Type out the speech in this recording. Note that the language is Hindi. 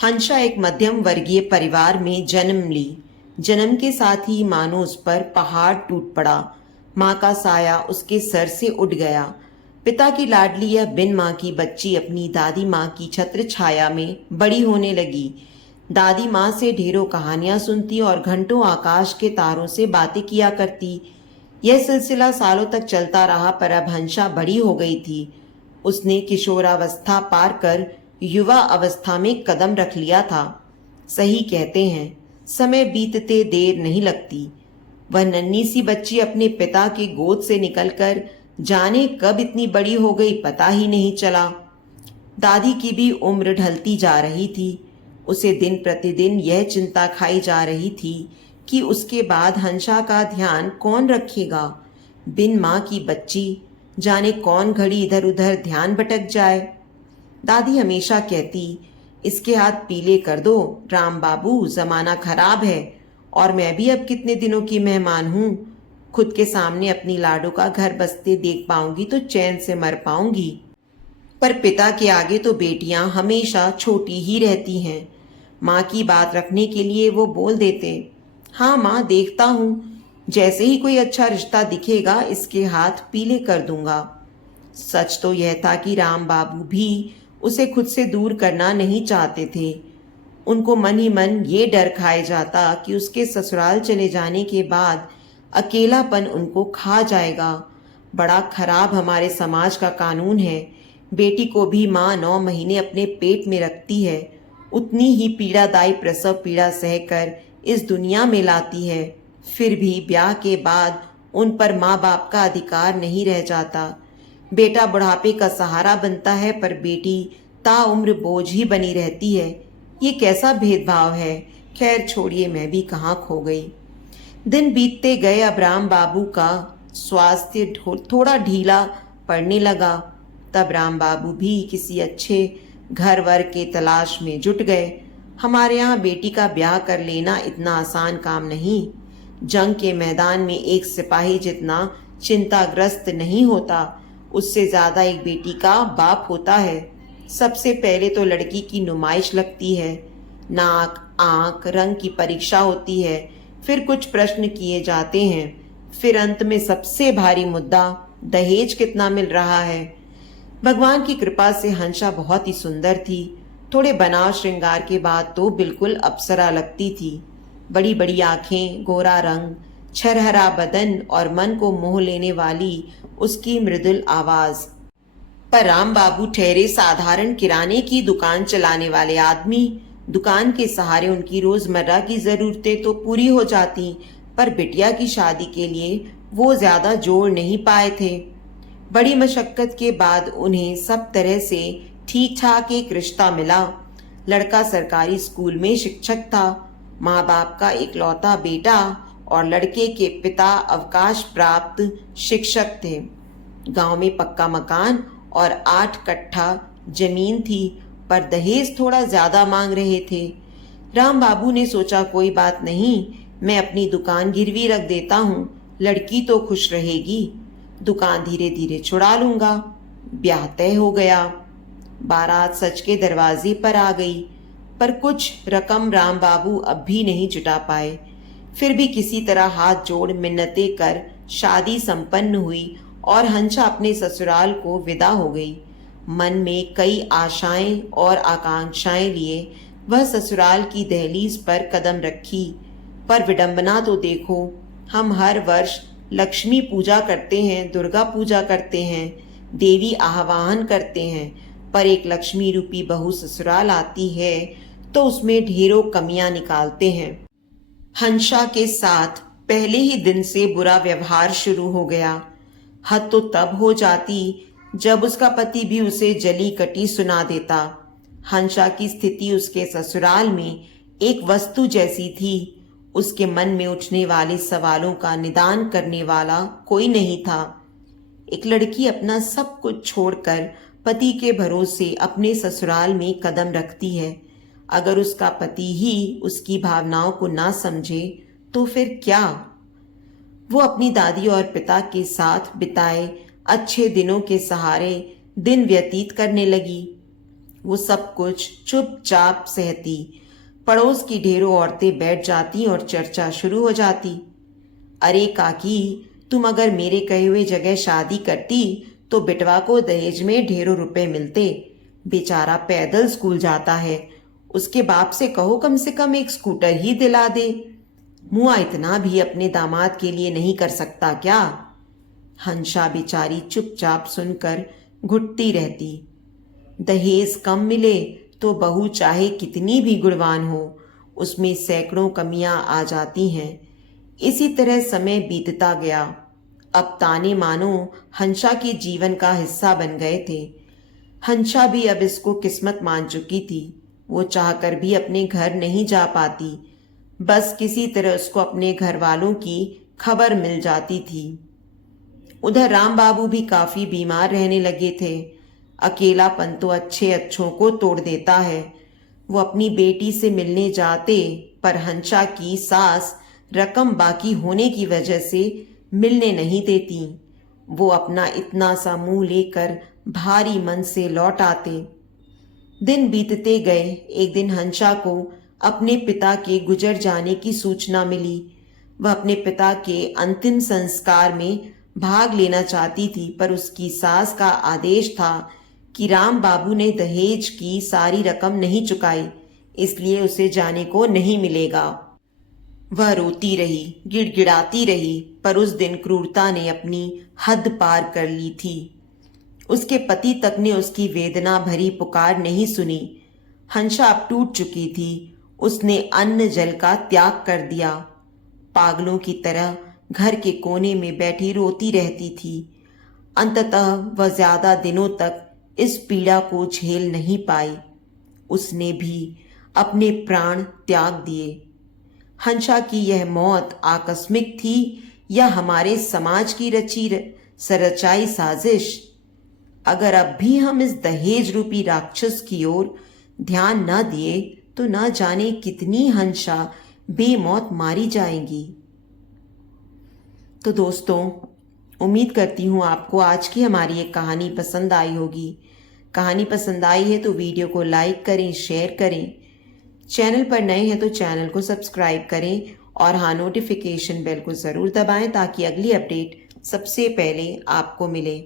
हंसा एक मध्यम वर्गीय परिवार में जन्म ली। जन्म के साथ ही मानो उस पर पहाड़ टूट पड़ा। माँ का साया उसके सर से उठ गया। पिता की लाडली यह बिन माँ की बच्ची अपनी दादी माँ की छत्र छाया में बड़ी होने लगी। दादी माँ से ढेरों कहानियां सुनती और घंटों आकाश के तारों से बातें किया करती। यह सिलसिला सालों तक चलता रहा, पर अब हंसा बड़ी हो गई थी। उसने किशोरावस्था पार कर युवा अवस्था में कदम रख लिया था। सही कहते हैं, समय बीतते देर नहीं लगती। वह नन्ही सी बच्ची अपने पिता के गोद से निकलकर जाने कब इतनी बड़ी हो गई, पता ही नहीं चला। दादी की भी उम्र ढलती जा रही थी। उसे दिन प्रतिदिन यह चिंता खाई जा रही थी कि उसके बाद हंसा का ध्यान कौन रखेगा। बिन माँ की बच्ची, जाने कौन घड़ी इधर उधर ध्यान भटक जाए। दादी हमेशा कहती, इसके हाथ पीले कर दो राम बाबू, जमाना खराब है। और मैं भी अब कितने दिनों की मेहमान हूँ। खुद के सामने अपनी लाडो का घर बसते देख पाऊंगी तो चैन से मर पाऊंगी। पर पिता के आगे तो बेटियां हमेशा छोटी ही रहती हैं। माँ की बात रखने के लिए वो बोल देते, हाँ माँ, देखता हूँ। जैसे ही कोई अच्छा रिश्ता दिखेगा इसके हाथ पीले कर दूंगा। सच तो यह था कि राम बाबू भी उसे खुद से दूर करना नहीं चाहते थे। उनको मन ही मन ये डर खाए जाता कि उसके ससुराल चले जाने के बाद अकेलापन उनको खा जाएगा। बड़ा खराब हमारे समाज का कानून है। बेटी को भी माँ 9 महीने अपने पेट में रखती है, उतनी ही पीड़ादायी प्रसव पीड़ा सहकर इस दुनिया में लाती है। फिर भी ब्याह के बाद उन पर माँ बाप का अधिकार नहीं रह जाता। बेटा बुढ़ापे का सहारा बनता है, पर बेटी ताउम्र बोझ ही बनी रहती है। ये कैसा भेदभाव है। खैर छोड़िए, मैं भी कहाँ खो गई। दिन बीतते गए। अब राम बाबू का स्वास्थ्य थोड़ा ढीला पड़ने लगा। तब राम बाबू भी किसी अच्छे घर वर के तलाश में जुट गए। हमारे यहाँ बेटी का ब्याह कर लेना इतना आसान काम नहीं। जंग के मैदान में एक सिपाही जितना चिंताग्रस्त नहीं होता, उससे ज्यादा एक बेटी का बाप होता है। सबसे पहले तो लड़की की नुमाइश लगती है। नाक, आंख, रंग की परीक्षा होती है। फिर कुछ प्रश्न किए जाते हैं। फिर अंत में सबसे भारी मुद्दा, दहेज कितना मिल रहा है। भगवान की कृपा से हंसा बहुत ही सुंदर थी। थोड़े बनाव श्रृंगार के बाद तो बिल्कुल अप्सरा लगती थी। बड़ी बड़ी आंखें, गोरा रंग, छरहरा बदन और मन को मोह लेने वाली उसकी मृदुल आवाज। पर राम बाबू ठहरे साधारण किराने की दुकान चलाने वाले आदमी। दुकान के सहारे उनकी रोजमर्रा की जरूरतें तो पूरी हो जाती, पर बिटिया की शादी के लिए वो ज्यादा जोड़ नहीं पाए थे। बड़ी मशक्कत के बाद उन्हें सब तरह से ठीक ठाक एक रिश्ता मिला। लड़का सरकारी स्कूल में शिक्षक था। माँ बाप का इकलौता बेटा और लड़के के पिता अवकाश प्राप्त शिक्षक थे। गांव में पक्का मकान और 8 कट्ठा जमीन थी, पर दहेज थोड़ा ज्यादा मांग रहे थे। राम बाबू ने सोचा, कोई बात नहीं, मैं अपनी दुकान गिरवी रख देता हूँ, लड़की तो खुश रहेगी। दुकान धीरे धीरे छुड़ा लूंगा। ब्याह तय हो गया। बारात सच के दरवाजे पर आ गई, पर कुछ रकम राम बाबू अब भी नहीं जुटा पाए। फिर भी किसी तरह हाथ जोड़ मिन्नतें कर शादी संपन्न हुई और हंसा अपने ससुराल को विदा हो गई। मन में कई आशाएं और आकांक्षाएं लिए वह ससुराल की दहलीज पर कदम रखी। पर विडंबना तो देखो, हम हर वर्ष लक्ष्मी पूजा करते हैं, दुर्गा पूजा करते हैं, देवी आह्वान करते हैं, पर एक लक्ष्मी रूपी बहू ससुराल आती है तो उसमें ढेरों कमियां निकालते हैं। हंसा के साथ पहले ही दिन से बुरा व्यवहार शुरू हो गया। हद तो तब हो जाती जब उसका पति भी उसे जली कटी सुना देता। हंसा की स्थिति उसके ससुराल में एक वस्तु जैसी थी। उसके मन में उठने वाले सवालों का निदान करने वाला कोई नहीं था। एक लड़की अपना सब कुछ छोड़कर पति के भरोसे अपने ससुराल में कदम रखती है। अगर उसका पति ही उसकी भावनाओं को ना समझे तो फिर क्या। वो अपनी दादी और पिता के साथ बिताए अच्छे दिनों के सहारे दिन व्यतीत करने लगी। वो सब कुछ चुपचाप सहती। पड़ोस की ढेरों औरतें बैठ जाती और चर्चा शुरू हो जाती। अरे काकी, तुम अगर मेरे कहे हुए जगह शादी करती तो बिटवा को दहेज में ढेरों रुपए मिलते। बेचारा पैदल स्कूल जाता है, उसके बाप से कहो कम से कम एक स्कूटर ही दिला दे। मुआ इतना भी अपने दामाद के लिए नहीं कर सकता क्या? हंसा बेचारी चुपचाप सुनकर घुटती रहती। दहेज कम मिले तो बहू चाहे कितनी भी गुणवान हो, उसमें सैकड़ों कमियां आ जाती हैं। इसी तरह समय बीतता गया। अब ताने मानो हंसा के जीवन का हिस्सा बन गए थे। हंसा भी अब इसको किस्मत मान चुकी थी। वो चाहकर भी अपने घर नहीं जा पाती। बस किसी तरह उसको अपने घर वालों की खबर मिल जाती थी। उधर राम बाबू भी काफी बीमार रहने लगे थे। अकेलापन तो अच्छे अच्छों को तोड़ देता है। वो अपनी बेटी से मिलने जाते, पर हंसा की सास रकम बाकी होने की वजह से मिलने नहीं देती। वो अपना इतना सा मुंह लेकर भारी मन से लौट आते। दिन बीतते गए। एक दिन हंसा को अपने पिता के गुजर जाने की सूचना मिली। वह अपने पिता के अंतिम संस्कार में भाग लेना चाहती थी, पर उसकी सास का आदेश था कि राम बाबू ने दहेज की सारी रकम नहीं चुकाई, इसलिए उसे जाने को नहीं मिलेगा। वह रोती रही, गिड़गिड़ाती रही, पर उस दिन क्रूरता ने अपनी हद पार कर ली थी। उसके पति तक ने उसकी वेदना भरी पुकार नहीं सुनी। हंसा अब टूट चुकी थी। उसने अन्न जल का त्याग कर दिया। पागलों की तरह घर के कोने में बैठी रोती रहती थी। अंततः वह ज्यादा दिनों तक इस पीड़ा को झेल नहीं पाई। उसने भी अपने प्राण त्याग दिए। हंसा की यह मौत आकस्मिक थी या हमारे समाज की रचाई साजिश? अगर अब भी हम इस दहेज रूपी राक्षस की ओर ध्यान न दिए तो न जाने कितनी हंसा बेमौत मारी जाएंगी। तो दोस्तों, उम्मीद करती हूँ आपको आज की हमारी एक कहानी पसंद आई होगी। कहानी पसंद आई है तो वीडियो को लाइक करें, शेयर करें। चैनल पर नए हैं तो चैनल को सब्सक्राइब करें और हाँ, नोटिफिकेशन बेल को ज़रूर दबाएं ताकि अगली अपडेट सबसे पहले आपको मिले।